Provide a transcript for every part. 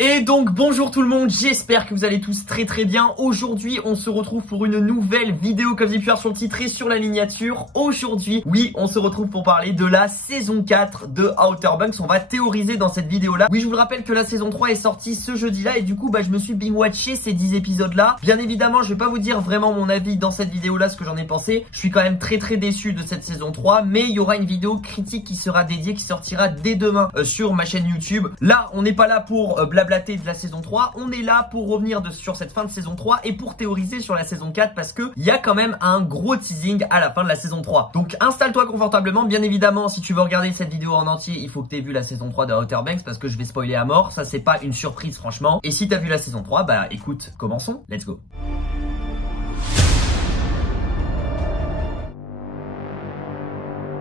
Et donc bonjour tout le monde, j'espère que vous allez tous très bien. Aujourd'hui on se retrouve pour une nouvelle vidéo comme vous avez pu voir sur le titre et sur la miniature. Aujourd'hui, oui, on se retrouve pour parler de la saison 4 de Outer Banks. On va théoriser dans cette vidéo là. Oui, je vous le rappelle que la saison 3 est sortie ce jeudi là. Et du coup je me suis binge-watché ces 10 épisodes là. Bien évidemment je vais pas vous dire vraiment mon avis dans cette vidéo là, ce que j'en ai pensé. Je suis quand même très déçu de cette saison 3. Mais il y aura une vidéo critique qui sera dédiée, qui sortira dès demain sur ma chaîne YouTube. Là on n'est pas là pour blablater de la saison 3, on est là pour revenir sur cette fin de saison 3 et pour théoriser sur la saison 4 parce que il y a quand même un gros teasing à la fin de la saison 3. Donc installe-toi confortablement. Bien évidemment, si tu veux regarder cette vidéo en entier, il faut que tu aies vu la saison 3 de Outer Banks parce que je vais spoiler à mort. Ça c'est pas une surprise franchement. Et si tu as vu la saison 3, bah écoute, commençons, let's go.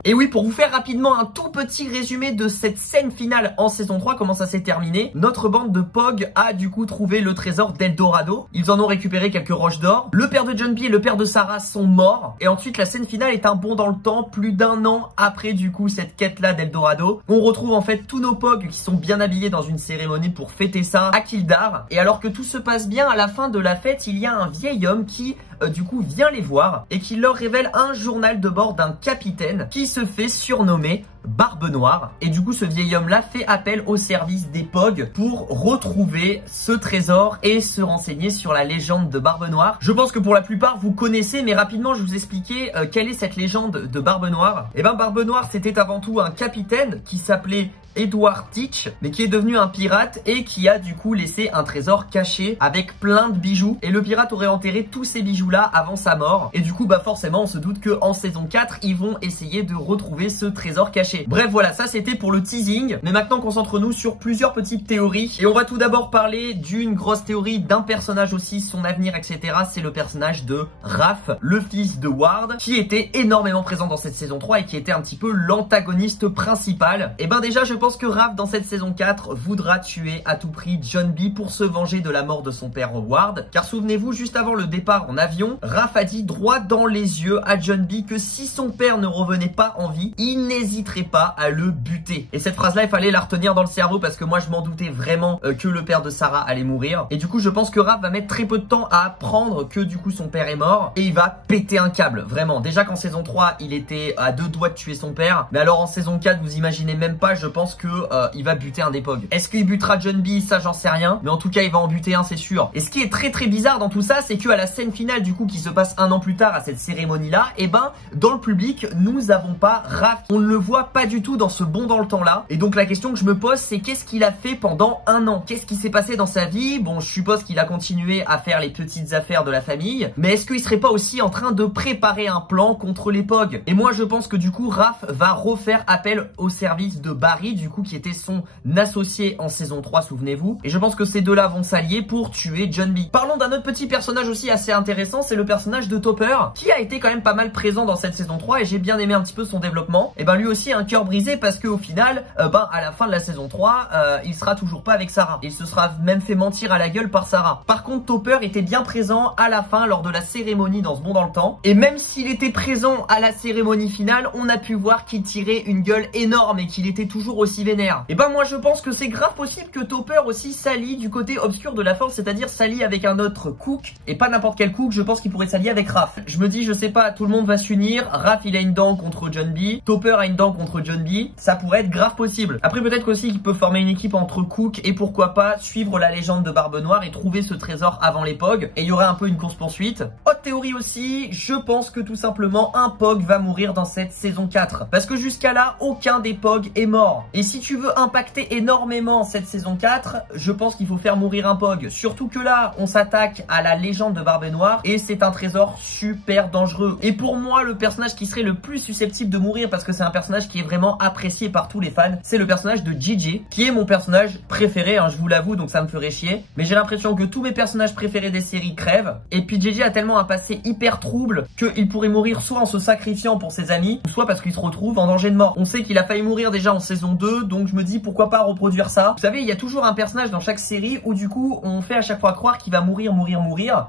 Et oui, pour vous faire rapidement un tout petit résumé de cette scène finale en saison 3, comment ça s'est terminé. Notre bande de Pog a du coup trouvé le trésor d'Eldorado. Ils en ont récupéré quelques roches d'or. Le père de John B et le père de Sarah sont morts. Et ensuite, la scène finale est un bond dans le temps, plus d'un an après du coup cette quête-là d'Eldorado. On retrouve en fait tous nos Pog qui sont bien habillés dans une cérémonie pour fêter ça à Kildare. Et alors que tout se passe bien, à la fin de la fête, il y a un vieil homme qui du coup vient les voir et qui leur révèle un journal de bord d'un capitaine qui se fait surnommer Barbe Noire. Et du coup ce vieil homme là fait appel au service des Pog pour retrouver ce trésor et se renseigner sur la légende de Barbe Noire. Je pense que pour la plupart vous connaissez, mais rapidement je vais vous expliquer quelle est cette légende de Barbe Noire. Et ben Barbe Noire c'était avant tout un capitaine qui s'appelait Edward Teach, mais qui est devenu un pirate et qui a du coup laissé un trésor caché avec plein de bijoux. Et le pirate aurait enterré tous ces bijoux là avant sa mort. Et du coup bah forcément on se doute que en saison 4 ils vont essayer de retrouver ce trésor caché. Bref voilà, ça c'était pour le teasing. Mais maintenant concentrons-nous sur plusieurs petites théories. Et on va tout d'abord parler d'une grosse théorie d'un personnage aussi, son avenir etc. C'est le personnage de Raph, le fils de Ward, qui était énormément présent dans cette saison 3 et qui était un petit peu l'antagoniste principal. Et ben déjà je pense que Raph dans cette saison 4 voudra tuer à tout prix John B pour se venger de la mort de son père Ward. Car souvenez-vous, juste avant le départ en avion, Raph a dit droit dans les yeux à John B que si son père ne revenait pas en vie, il n'hésiterait pas à le buter. Et cette phrase là il fallait la retenir dans le cerveau parce que moi je m'en doutais vraiment que le père de Sarah allait mourir. Et du coup je pense que Raph va mettre très peu de temps à apprendre que du coup son père est mort et il va péter un câble, vraiment. Déjà qu'en saison 3 il était à deux doigts de tuer son père, mais alors en saison 4 vous imaginez même pas, je pense que il va buter un des Pog. Est-ce qu'il butera John B? Ça j'en sais rien, mais en tout cas il va en buter un, c'est sûr. Et ce qui est très bizarre dans tout ça, c'est que à la scène finale du coup qui se passe un an plus tard à cette cérémonie là, et ben dans le public nous avons pas Raph. On ne le voit pas du tout dans ce bond dans le temps là. Et donc la question que je me pose, c'est qu'est-ce qu'il a fait pendant un an? Qu'est-ce qui s'est passé dans sa vie? Bon, je suppose qu'il a continué à faire les petites affaires de la famille, mais est-ce qu'il serait pas aussi en train de préparer un plan contre les Pog? Et moi je pense que du coup Raph va refaire appel au service de Barry, du coup qui était son associé en saison 3, souvenez-vous. Et je pense que ces deux-là vont s'allier pour tuer John B. Parlons d'un autre petit personnage aussi assez intéressant, c'est le personnage de Topper, qui a été quand même pas mal présent dans cette saison 3 et j'ai bien aimé un petit peu son développement. Et ben lui aussi un cœur brisé parce qu'au final, à la fin de la saison 3, il sera toujours pas avec Sarah. Il se sera même fait mentir à la gueule par Sarah. Par contre, Topper était bien présent à la fin lors de la cérémonie dans ce bond dans le temps. Et même s'il était présent à la cérémonie finale, on a pu voir qu'il tirait une gueule énorme et qu'il était toujours aussi vénère. Et ben moi je pense que c'est grave possible que Topper aussi s'allie du côté obscur de la force, c'est-à-dire s'allie avec un autre Cook, et pas n'importe quel Cook. Je pense qu'il pourrait s'allier avec Raph. Je me dis, je sais pas, tout le monde va s'unir. Raph il a une dent contre John B, Topper a une dent contre John B, ça pourrait être grave possible. Après peut-être aussi qu'il peut former une équipe entre Cook et pourquoi pas suivre la légende de Barbe Noire et trouver ce trésor avant les Pog, et il y aurait un peu une course poursuite. Autre théorie aussi, je pense que tout simplement un Pog va mourir dans cette saison 4 parce que jusqu'à là aucun des Pog est mort. Et si tu veux impacter énormément cette saison 4, je pense qu'il faut faire mourir un Pog. Surtout que là, on s'attaque à la légende de Barbe Noire et c'est un trésor super dangereux. Et pour moi, le personnage qui serait le plus susceptible de mourir, parce que c'est un personnage qui est vraiment apprécié par tous les fans, c'est le personnage de Gigi, qui est mon personnage préféré, hein, je vous l'avoue, donc ça me ferait chier. Mais j'ai l'impression que tous mes personnages préférés des séries crèvent. Et puis Gigi a tellement un passé hyper trouble qu'il pourrait mourir soit en se sacrifiant pour ses amis, soit parce qu'il se retrouve en danger de mort. On sait qu'il a failli mourir déjà en saison 2 2, donc je me dis pourquoi pas reproduire ça. Vous savez, il y a toujours un personnage dans chaque série où du coup on fait à chaque fois croire qu'il va mourir,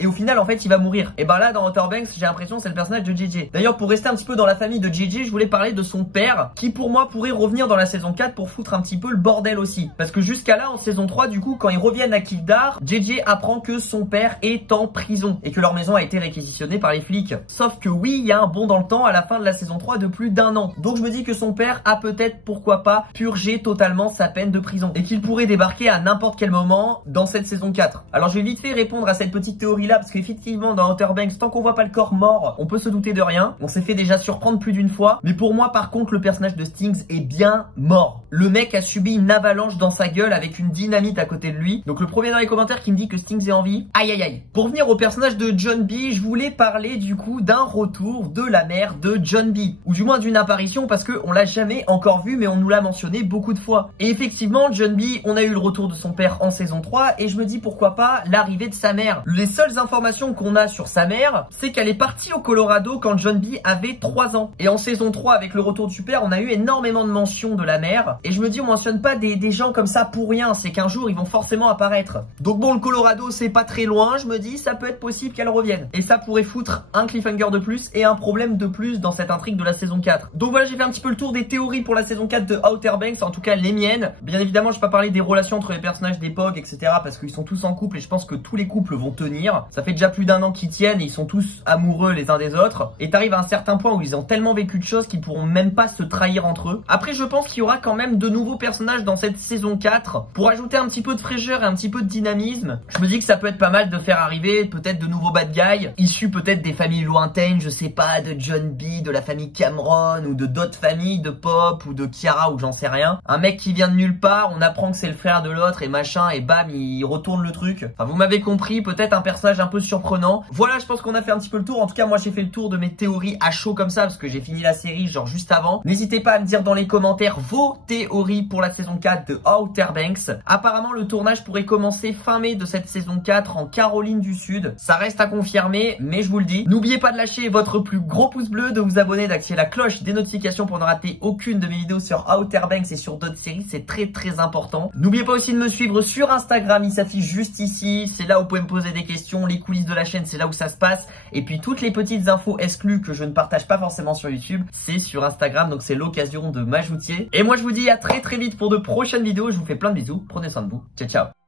et au final en fait il va mourir. Et ben là dans Outer Banks, j'ai l'impression que c'est le personnage de JJ. D'ailleurs, pour rester un petit peu dans la famille de JJ, je voulais parler de son père, qui pour moi pourrait revenir dans la saison 4 pour foutre un petit peu le bordel aussi. Parce que jusqu'à là en saison 3, du coup quand ils reviennent à Kildare, JJ apprend que son père est en prison et que leur maison a été réquisitionnée par les flics. Sauf que oui, il y a un bond dans le temps à la fin de la saison 3 de plus d'1 an. Donc je me dis que son père a peut-être, pourquoi pas, purgé totalement sa peine de prison et qu'il pourrait débarquer à n'importe quel moment dans cette saison 4. Alors je vais vite fait répondre à cette petite théorie là, parce qu'effectivement dans Outer Banks, tant qu'on voit pas le corps mort, on peut se douter de rien. On s'est fait déjà surprendre plus d'une fois, mais pour moi par contre le personnage de Stings est bien mort. Le mec a subi une avalanche dans sa gueule avec une dynamite à côté de lui. Donc le premier dans les commentaires qui me dit que Stings est en vie, aïe aïe aïe. Pour venir au personnage de John B, je voulais parler du coup d'un retour de la mère de John B, ou du moins d'une apparition, parce que on l'a jamais encore vu, mais on nous l'a mentionné beaucoup de fois. Et effectivement John B, on a eu le retour de son père en saison 3, et je me dis pourquoi pas l'arrivée de sa mère. Les seules informations qu'on a sur sa mère, c'est qu'elle est partie au Colorado quand John B avait 3 ans. Et en saison 3, avec le retour du père, on a eu énormément de mentions de la mère. Et je me dis, on mentionne pas des gens comme ça pour rien, c'est qu'un jour ils vont forcément apparaître. Donc bon, le Colorado c'est pas très loin, je me dis ça peut être possible qu'elle revienne. Et ça pourrait foutre un cliffhanger de plus et un problème de plus dans cette intrigue de la saison 4. Donc voilà, j'ai fait un petit peu le tour des théories pour la saison 4 de Outer Banks, en tout cas les miennes. Bien évidemment, je vais pas parler des relations entre les personnages des POG, etc. parce qu'ils sont tous en couple et je pense que tous les couples vont tenir. Ça fait déjà plus d'1 an qu'ils tiennent et ils sont tous amoureux les uns des autres. Et t'arrives à un certain point où ils ont tellement vécu de choses qu'ils pourront même pas se trahir entre eux. Après, je pense qu'il y aura quand même de nouveaux personnages dans cette saison 4 pour ajouter un petit peu de fraîcheur et un petit peu de dynamisme. Je me dis que ça peut être pas mal de faire arriver peut-être de nouveaux bad guys issus peut-être des familles lointaines, je sais pas, de John B, de la famille Cameron ou de d'autres familles de Pop ou de Kiara ou j'en sais rien. Un mec qui vient de nulle part, on apprend que c'est le frère de l'autre et machin et bam, il retourne le truc. Enfin, vous m'avez compris, peut-être un personnage un peu surprenant. Voilà, je pense qu'on a fait un petit peu le tour. En tout cas, moi j'ai fait le tour de mes théories à chaud comme ça parce que j'ai fini la série genre juste avant. N'hésitez pas à me dire dans les commentaires vos théories pour la saison 4 de Outer Banks. Apparemment, le tournage pourrait commencer fin mai de cette saison 4 en Caroline du Sud. Ça reste à confirmer, mais je vous le dis. N'oubliez pas de lâcher votre plus gros pouce bleu, de vous abonner, d'activer la cloche des notifications pour ne rater aucune de mes vidéos sur Outer Banks et sur d'autres séries. C'est très très important. N'oubliez pas aussi de me suivre sur Instagram, il s'affiche juste ici. C'est là où vous pouvez me poser des questions. Les coulisses de la chaîne, c'est là où ça se passe. Et puis toutes les petites infos exclues que je ne partage pas forcément sur YouTube, c'est sur Instagram. Donc c'est l'occasion de m'ajouter. Et moi je vous dis à très très vite pour de prochaines vidéos. Je vous fais plein de bisous. Prenez soin de vous. Ciao ciao.